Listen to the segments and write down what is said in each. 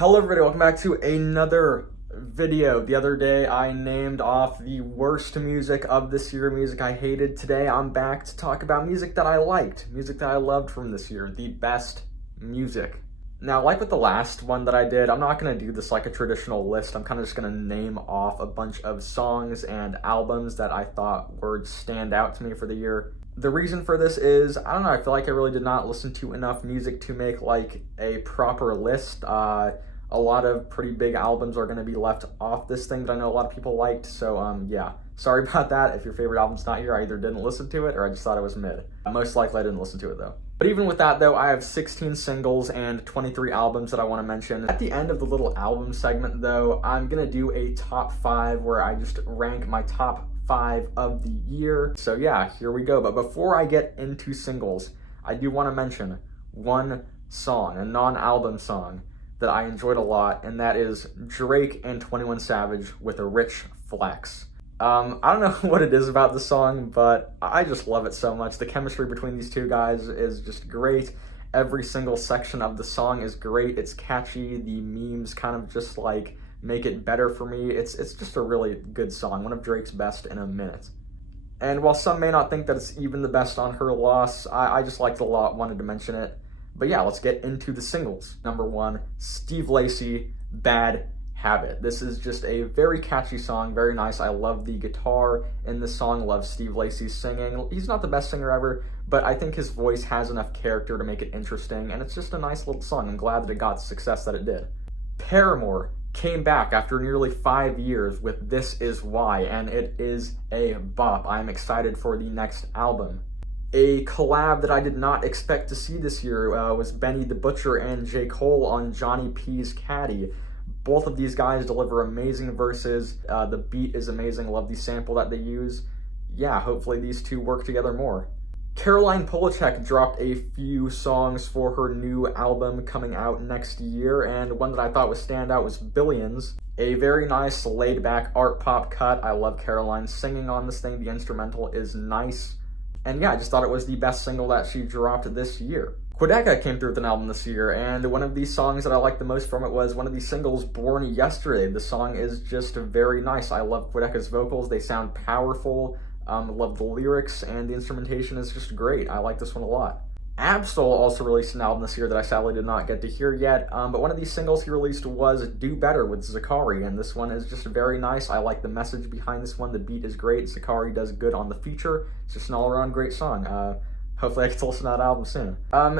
Hello everybody, welcome back to another video. The other day I named off the worst music of this year, music I hated. Today I'm back to talk about music that I liked, music that I loved from this year, the best music. Now, like with the last one that I did, I'm not going to do this like a traditional list. I'm kind of just going to name off a bunch of songs and albums that I thought would stand out to me for the year. The reason for this is, I don't know, I feel like I really did not listen to enough music to make like a proper list. A lot of pretty big albums are going to be left off this thing that I know a lot of people liked, so yeah. Sorry about that. If your favorite album's not here, I either didn't listen to it or I just thought it was mid. Most likely I didn't listen to it though. But even with that though, I have 16 singles and 23 albums that I want to mention. At the end of the little album segment though, I'm going to do a top 5 where I just rank my top 5 of the year. So yeah, here we go. But before I get into singles, I do want to mention one song, a non-album song, that I enjoyed a lot, and that is Drake and 21 Savage with a Rich Flex. I don't know what it is about the song, but I just love it so much. The chemistry between these two guys is just great. Every single section of the song is great. It's catchy. The memes kind of just like make it better for me. It's just a really good song, one of Drake's best in a minute. And while some may not think that it's even the best on Her Loss, I just liked it a lot, wanted to mention it. But yeah, let's get into the singles. Number 1, Steve Lacy, Bad Habit. This is just a very catchy song, very nice. I love the guitar in this song, love Steve Lacy's singing. He's not the best singer ever, but I think his voice has enough character to make it interesting, and it's just a nice little song. I'm glad that it got the success that it did. Paramore came back after nearly 5 years with This Is Why, and it is a bop. I'm excited for the next album. A collab that I did not expect to see this year was Benny the Butcher and J. Cole on Johnny P's Caddy. Both of these guys deliver amazing verses. The beat is amazing. Love the sample that they use. Yeah, hopefully these two work together more. Caroline Polachek dropped a few songs for her new album coming out next year, and one that I thought was standout was Billions. A very nice laid-back art pop cut. I love Caroline singing on this thing. The instrumental is nice. And yeah, I just thought it was the best single that she dropped this year. Quadeca came through with an album this year, and one of the songs that I liked the most from it was one of the singles, Born Yesterday. The song is just very nice. I love Quadeca's vocals. They sound powerful. Love the lyrics, and the instrumentation is just great. I like this one a lot. Absol also released an album this year that I sadly did not get to hear yet, but one of these singles he released was Do Better with Zacari, and this one is just very nice. I like the message behind this one. The beat is great. Zacari does good on the feature. It's just an all-around great song. Hopefully I get to listen to that album soon.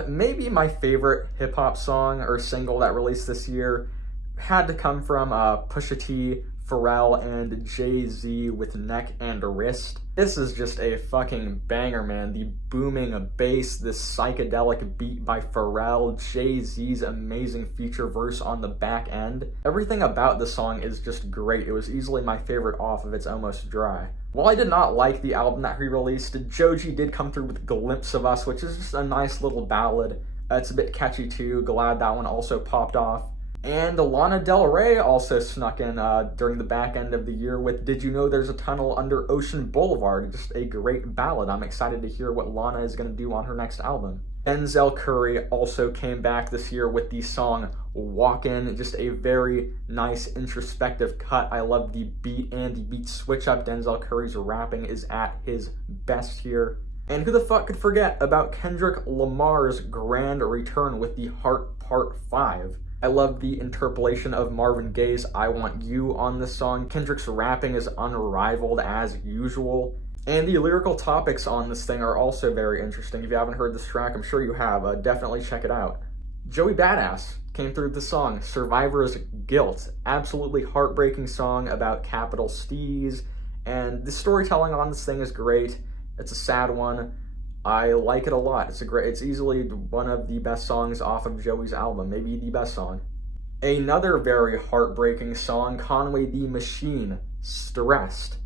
Maybe my favorite hip-hop song or single that released this year had to come from Pusha T, Pharrell, and Jay-Z with Neck and Wrist. This is just a fucking banger, man. The booming bass, this psychedelic beat by Pharrell, Jay-Z's amazing feature verse on the back end. Everything about the song is just great. It was easily my favorite off of It's Almost Dry. While I did not like the album that he released, Joji did come through with Glimpse of Us, which is just a nice little ballad. It's a bit catchy too. Glad that one also popped off. And Lana Del Rey also snuck in during the back end of the year with Did You Know There's a Tunnel Under Ocean Boulevard? Just a great ballad. I'm excited to hear what Lana is going to do on her next album. Denzel Curry also came back this year with the song Walkin', just a very nice introspective cut. I love the beat and the beat switch up. Denzel Curry's rapping is at his best here. And who the fuck could forget about Kendrick Lamar's grand return with the Heart Part 5. I love the interpolation of Marvin Gaye's I Want You on this song. Kendrick's rapping is unrivaled as usual. And the lyrical topics on this thing are also very interesting. If you haven't heard this track, I'm sure you have. Definitely check it out. Joey Badass came through the song Survivor's Guilt. Absolutely heartbreaking song about capital steez. And the storytelling on this thing is great. It's a sad one. I like it a lot. It's easily one of the best songs off of Joey's album, maybe the best song. Another very heartbreaking song, Conway the Machine, Stressed.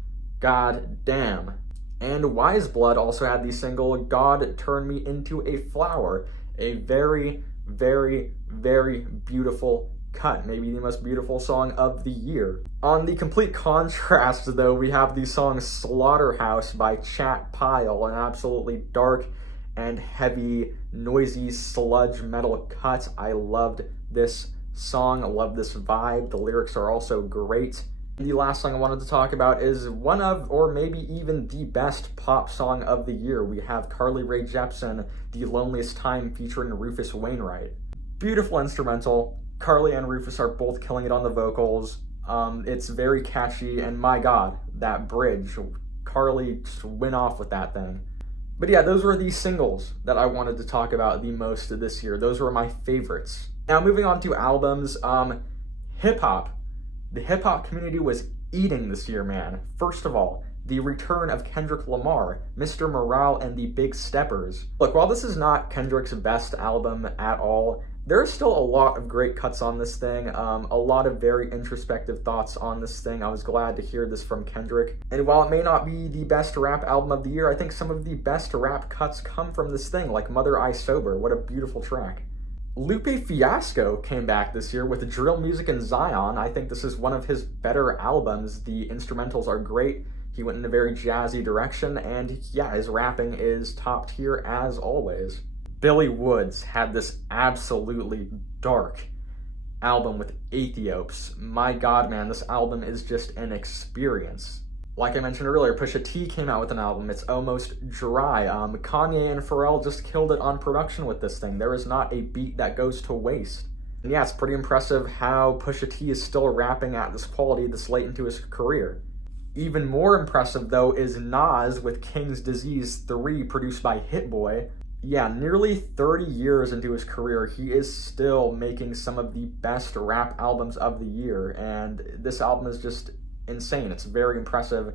God damn. And Wise Blood also had the single God Turned Me Into a Flower, a very, very, very beautiful cut, maybe the most beautiful song of the year. On the complete contrast, though, we have the song Slaughterhouse by Chat Pile, an absolutely dark and heavy, noisy sludge metal cut. I loved this song. I love this vibe. The lyrics are also great. The last song I wanted to talk about is one of, or maybe even the best pop song of the year. We have Carly Rae Jepsen, The Loneliest Time, featuring Rufus Wainwright. Beautiful instrumental. Carly and Rufus are both killing it on the vocals. It's very catchy, and my god, that bridge. Carly just went off with that thing. But yeah, those were the singles that I wanted to talk about the most this year. Those were my favorites. Now moving on to albums, hip-hop. The hip-hop community was eating this year, man. First of all, the return of Kendrick Lamar, Mr. Morale, and the Big Steppers. Look, while this is not Kendrick's best album at all, there are still a lot of great cuts on this thing, a lot of very introspective thoughts on this thing. I was glad to hear this from Kendrick. And while it may not be the best rap album of the year, I think some of the best rap cuts come from this thing, like Mother I Sober. What a beautiful track. Lupe Fiasco came back this year with Drill Music and Zion. I think this is one of his better albums. The instrumentals are great. He went in a very jazzy direction, and yeah, his rapping is top tier as always. Billy Woods had this absolutely dark album with Aethiopes. My god, man, this album is just an experience. Like I mentioned earlier, Pusha T came out with an album. It's almost dry. Kanye and Pharrell just killed it on production with this thing. There is not a beat that goes to waste. And yeah, it's pretty impressive how Pusha T is still rapping at this quality this late into his career. Even more impressive, though, is Nas with King's Disease 3, produced by Hit Boy. Yeah, nearly 30 years into his career, he is still making some of the best rap albums of the year, and this album is just insane. It's very impressive.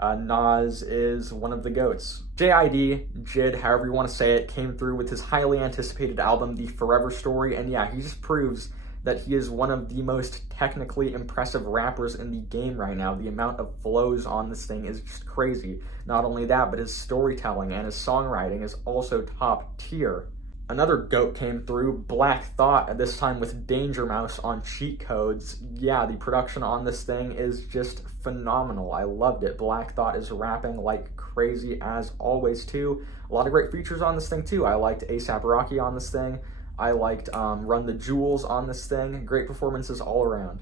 Nas is one of the GOATs. JID, however you want to say it, came through with his highly anticipated album, The Forever Story, and yeah, he just proves that he is one of the most technically impressive rappers in the game right now. The amount of flows on this thing is just crazy. Not only that, but his storytelling and his songwriting is also top tier. Another GOAT came through, Black Thought, at this time with Danger Mouse on Cheat Codes. Yeah, the production on this thing is just phenomenal. I loved it. Black Thought is rapping like crazy as always too. A lot of great features on this thing too. I liked A$AP Rocky on this thing. I liked Run the Jewels on this thing. Great performances all around.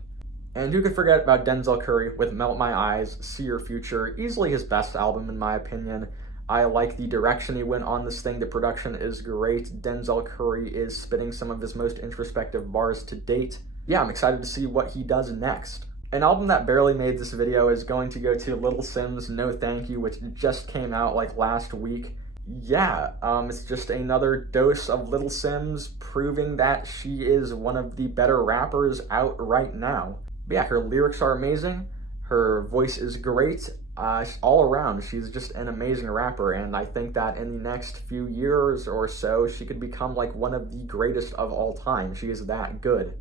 And who could forget about Denzel Curry with Melt My Eyes, See Your Future. Easily his best album in my opinion. I like the direction he went on this thing. The production is great. Denzel Curry is spitting some of his most introspective bars to date. Yeah, I'm excited to see what he does next. An album that barely made this video is going to go to Little Simz' No Thank You, which just came out like last week. Yeah, it's just another dose of Little Simz proving that she is one of the better rappers out right now. But yeah, her lyrics are amazing, her voice is great, all around, she's just an amazing rapper, and I think that in the next few years or so, she could become like one of the greatest of all time. She is that good.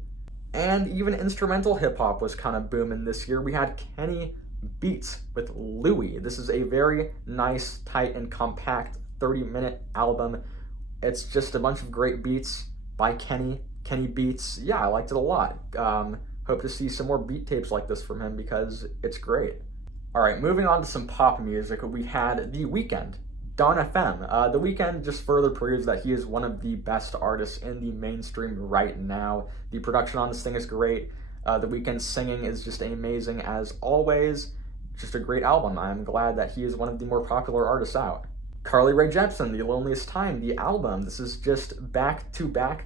And even instrumental hip-hop was kind of booming this year. We had Kenny Beats with Louie. This is a very nice, tight, and compact 30-minute album. It's just a bunch of great beats by Kenny Beats. Yeah, I liked it a lot. Hope to see some more beat tapes like this from him because it's great. Alright, moving on to some pop music, we had The Weeknd, Dawn FM. The Weeknd just further proves that he is one of the best artists in the mainstream right now. The production on this thing is great. The Weeknd's singing is just amazing as always. Just a great album. I'm glad that he is one of the more popular artists out. Carly Rae Jepsen, The Loneliest Time, the album. This is just back-to-back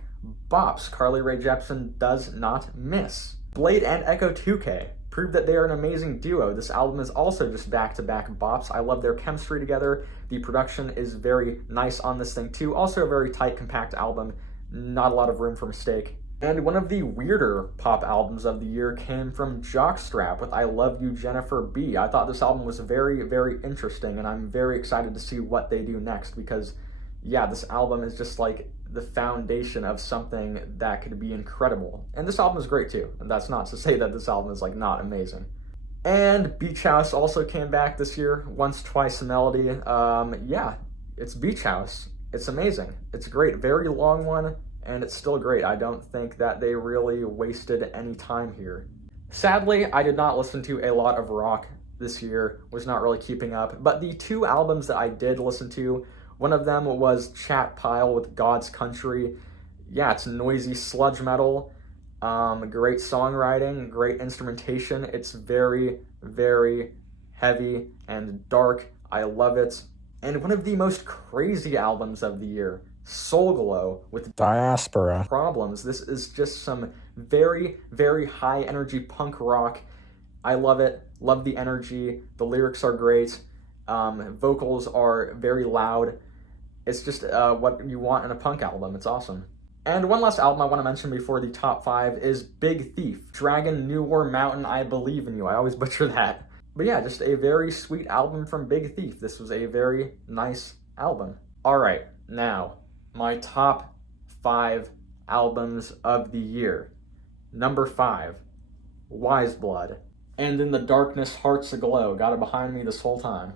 bops. Carly Rae Jepsen does not miss. Blvd and Echo 2K prove that they are an amazing duo. This album is also just back-to-back bops. I love their chemistry together. The production is very nice on this thing too. Also a very tight, compact album. Not a lot of room for mistake. And one of the weirder pop albums of the year came from Jockstrap with I Love You, Jennifer B. I thought this album was very, very interesting, and I'm very excited to see what they do next because, yeah, this album is just like the foundation of something that could be incredible. And this album is great too, and that's not to say that this album is like not amazing. And Beach House also came back this year, Once Twice a Melody. Yeah, it's Beach House. It's amazing. It's great. Very long one. And it's still great. I don't think that they really wasted any time here. Sadly, I did not listen to a lot of rock this year, was not really keeping up, but the two albums that I did listen to, one of them was Chat Pile with God's Country. Yeah, it's noisy sludge metal. Great songwriting, great instrumentation. It's very, very heavy and dark. I love it. And one of the most crazy albums of the year, Soul Glow with Diaspora Problems. This is just some very, very high energy punk rock. I love it. Love the energy. The lyrics are great. Vocals are very loud. It's just what you want in a punk album. It's awesome. And one last album I want to mention before the top 5 is Big Thief, Dragon, New War Mountain, I Believe in You. I always butcher that. But yeah, just a very sweet album from Big Thief. This was a very nice album. All right, now, my top 5 albums of the year. Number 5, Weyes Blood. And In the Darkness, Hearts Aglow. Got it behind me this whole time.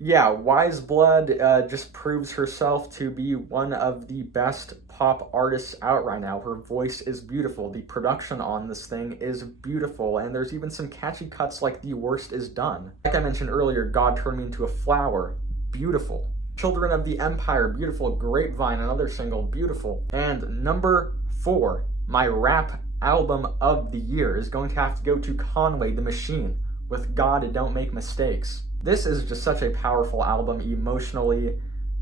Yeah, Weyes Blood just proves herself to be one of the best pop artists out right now. Her voice is beautiful. The production on this thing is beautiful. And there's even some catchy cuts like The Worst Is Done. Like I mentioned earlier, God Turned Me Into a Flower. Beautiful. Children of the Empire. Beautiful. Grapevine, another single. Beautiful. And number 4, my rap album of the year is going to have to go to Conway the Machine with God Don't Make Mistakes. This is just such a powerful album emotionally.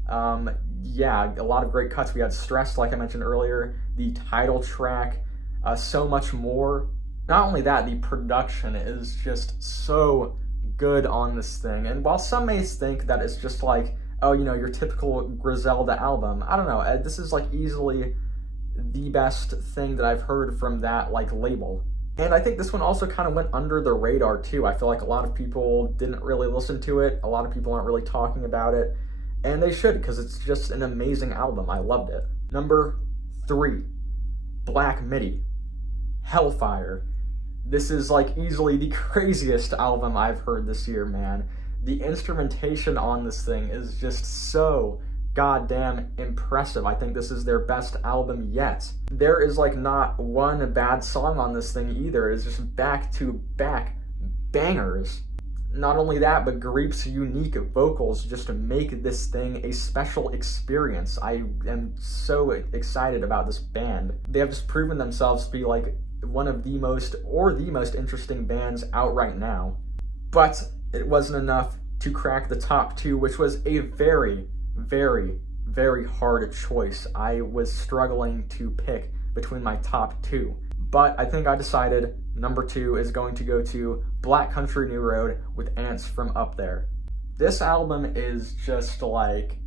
Yeah, a lot of great cuts. We had Stressed, like I mentioned earlier, the title track, so much more. Not only that, the production is just so good on this thing. And while some may think that it's just like, oh, you know, your typical Griselda album, I don't know. This is like easily the best thing that I've heard from that like label. And I think this one also kind of went under the radar too. I feel like a lot of people didn't really listen to it. A lot of people aren't really talking about it. And they should, because it's just an amazing album. I loved it. Number 3, Black Midi, Hellfire. This is like easily the craziest album I've heard this year, man. The instrumentation on this thing is just so goddamn impressive. I think this is their best album yet. There is like not one bad song on this thing either. It's just back-to-back bangers. Not only that, but Greep's unique vocals just make this thing a special experience. I am so excited about this band. They have just proven themselves to be like one of the most interesting bands out right now. But it wasn't enough to crack the top 2, which was a very, very, very hard choice. I was struggling to pick between my top 2. But I think I decided number 2 is going to go to Black Country New Road with Ants from Up There. This album is just like,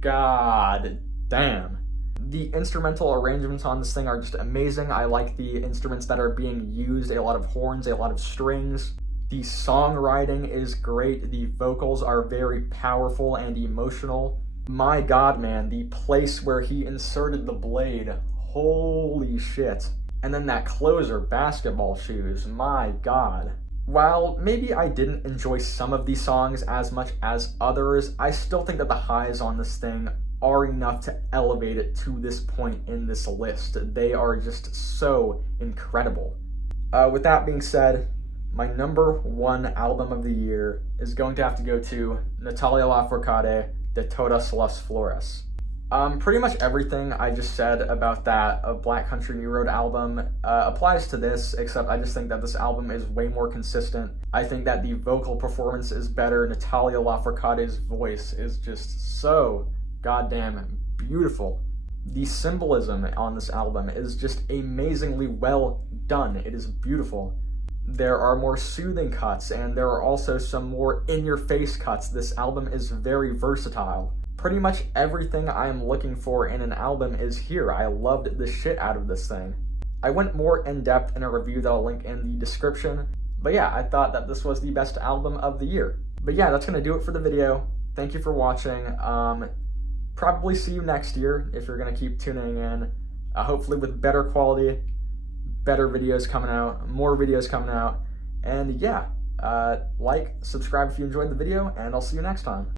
god damn. The instrumental arrangements on this thing are just amazing. I like the instruments that are being used, a lot of horns, a lot of strings. The songwriting is great. The vocals are very powerful and emotional. My god, man, the place where he inserted the blade, holy shit. And then that closer, Basketball Shoes, my god. While maybe I didn't enjoy some of these songs as much as others, I still think that the highs on this thing are enough to elevate it to this point in this list. They are just so incredible. With that being said, my number 1 album of the year is going to have to go to Natalia Lafourcade, De Todas las Flores. Pretty much everything I just said about that Black Country New Road album applies to this, except I just think that this album is way more consistent. I think that the vocal performance is better. Natalia Lafourcade's voice is just so goddamn beautiful. The symbolism on this album is just amazingly well done. It is beautiful. There are more soothing cuts, and there are also some more in-your-face cuts. This album is very versatile. Pretty much everything I am looking for in an album is here. I loved the shit out of this thing. I went more in-depth in a review that I'll link in the description. But yeah, I thought that this was the best album of the year. But yeah, that's going to do it for the video. Thank you for watching. Probably see you next year if you're going to keep tuning in. Hopefully with better quality, better videos coming out, more videos coming out. And yeah, like, subscribe if you enjoyed the video, and I'll see you next time.